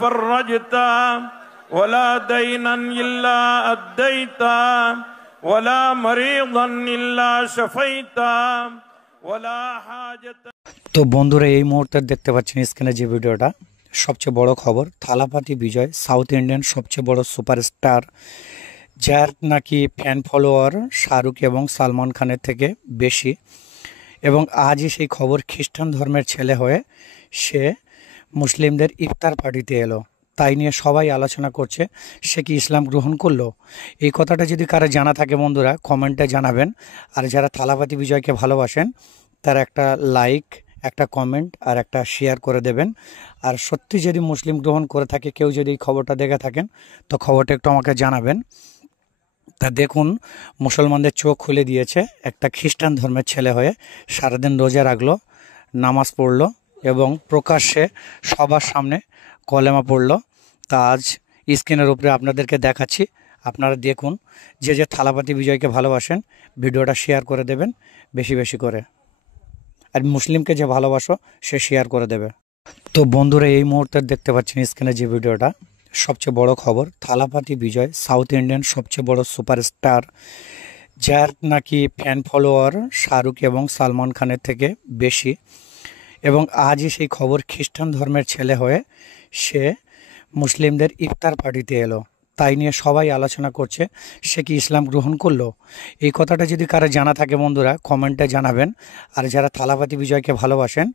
فرجت ولا دينا إلا أديت ولا مريضا إلا شفيت ولا حاجة। তো বন্ধুরা এই মুহূর্তে দেখতে পাচ্ছেন স্ক্রিনে যে ভিডিওটা, সবচেয়ে বড় খবর থালাপাতি বিজয়, সাউথ ইন্ডিয়ান সবচেয়ে বড় সুপারস্টার, যার নাকি ফ্যান ফলোয়ার শাহরুখ এবং সালমান খানের থেকে বেশি, এবং আজই সেই খবর খ্রিস্টান ধর্মের ছেলে হয়ে সে মুসলিমদের ইফতার পার্টিতে এলো। তাই নিয়ে সবাই আলোচনা করছে সে কি ইসলাম গ্রহণ করলো। এই কথাটা যদি কারো জানা থাকে বন্ধুরা কমেন্টে জানাবেন। আর যারা থালাপাতি বিজয়কে ভালোবাসেন তার একটা লাইক, একটা কমেন্ট আর একটা শেয়ার করে দেবেন। আর সত্যি যদি মুসলিম গ্রহণ করে থাকে কেউ, যদি এই খবরটা দেখে থাকেন তো খবরটা একটু আমাকে জানাবেন। তা দেখুন, মুসলমানদের চোখ খুলে দিয়েছে একটা খ্রিস্টান ধর্মের ছেলে হয়ে সারাদিন রোজা রাখলো, নামাজ পড়লো এবং প্রকাশ্যে সবার সামনে কলেমা পড়লো। তা আজ স্ক্রিনের উপরে আপনাদেরকে দেখাচ্ছি, আপনারা দেখুন। যে যে থালাপাতি বিজয়কে ভালোবাসেন ভিডিওটা শেয়ার করে দেবেন বেশি বেশি করে, আর মুসলিমকে যে ভালোবাসো সে শেয়ার করে দেবে। তো বন্ধুরা এই মুহূর্তে দেখতে পাচ্ছেন স্ক্রিনে যে ভিডিওটা, সবচেয়ে বড় খবর থালাপাতি বিজয়, সাউথ ইন্ডিয়ান সবচেয়ে বড় সুপারস্টার, যার নাকি ফ্যান ফলোয়ার শাহরুখ এবং সালমান খানের থেকে বেশি, এবং আজই সেই খবর খ্রিস্টান ধর্মের ছেলে হয়ে সে মুসলিমদের ইফতার পার্টিতে এলো। তাই নিয়ে সবাই আলোচনা করছে সে কি ইসলাম গ্রহণ করলো। এই কথাটা যদি কারো জানা থাকে বন্ধুরা কমেন্টে জানাবেন। আর যারা থালাপাতি বিজয়কে ভালোবাসেন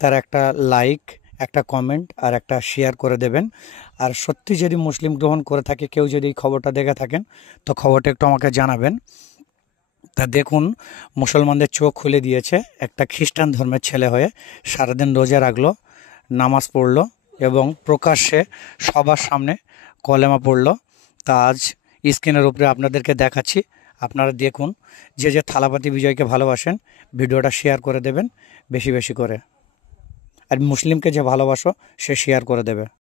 তার একটা লাইক, একটা কমেন্ট আর একটা শেয়ার করে দেবেন। আর সত্যি যদি মুসলিম গ্রহণ করে থাকে কেউ, যদি এই খবরটা দেখে থাকেন তো খবরটা একটু আমাকে জানাবেন। তা দেখুন, মুসলমানদের চোখ খুলে দিয়েছে একটা খ্রিস্টান ধর্মের ছেলে হয়ে সারাদিন রোজা রাখলো, নামাজ পড়লো এবং প্রকাশ্যে সবার সামনে কলেমা পড়লো। তা আজ স্ক্রিনের উপরে আপনাদেরকে দেখাচ্ছি, আপনারা দেখুন। যে যে থালাপাতি বিজয়কে ভালোবাসেন ভিডিওটা শেয়ার করে দেবেন বেশি বেশি করে, আর মুসলিমকে যে ভালোবাসো সে শেয়ার করে দেবে।